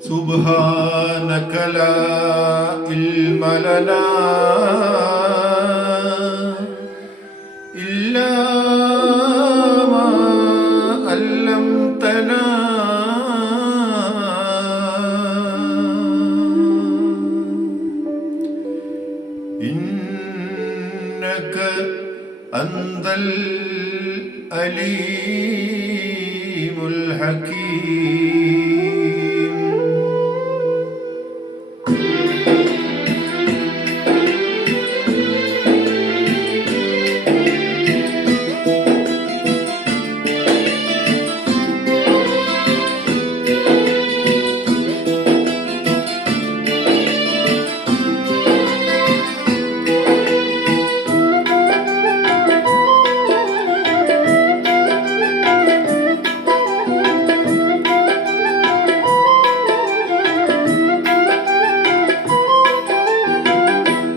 سبحانك لا علم لنا إلا ما علمتنا إنك أنت الأليم الحكيم.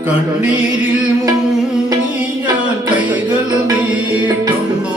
കണ്ണീരിൽ മുങ്ങി ഞാൻ കൈകൾ നീട്ടുന്നു.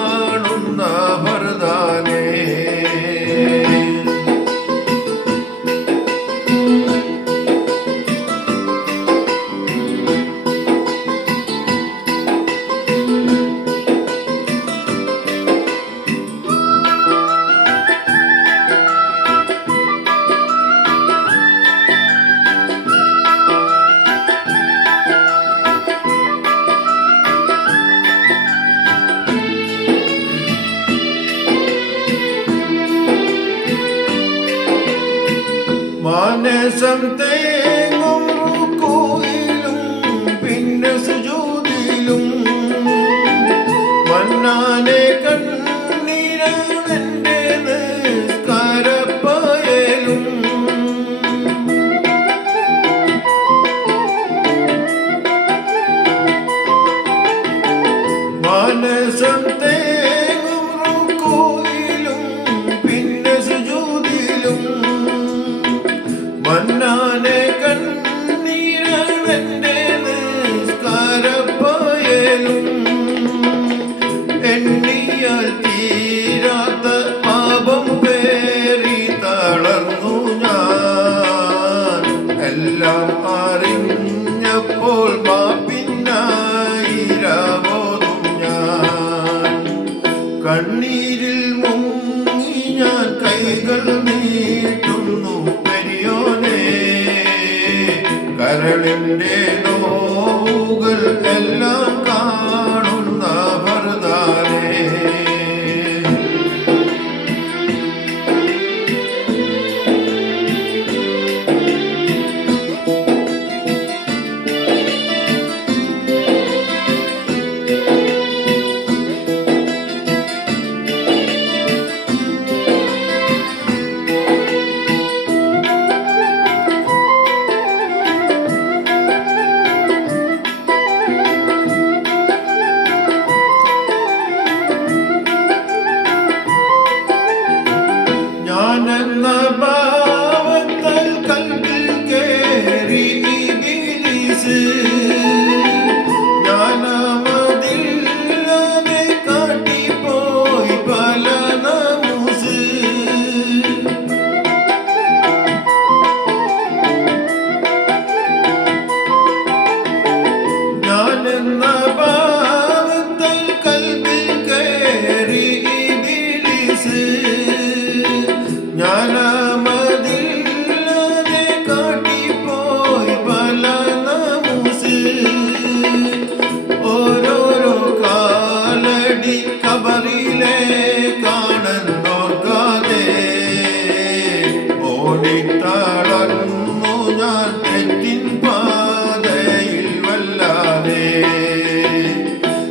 something மன்னானே கண் and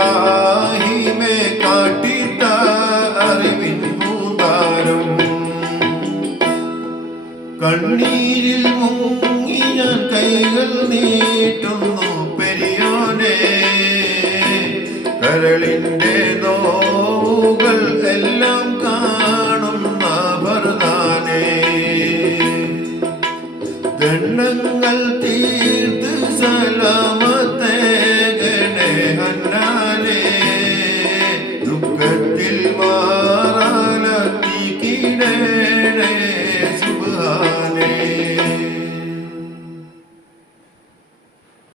അർഹമുറാഹിമേ കാട്ടിത്ത അറിവിൻ പൂതാരം കണ്ണീരിൽ മുങ്ങി ഞാൻ കൈകൾ നീട്ടുന്നു പെരിയോനെ. കരളിന്റെ നോ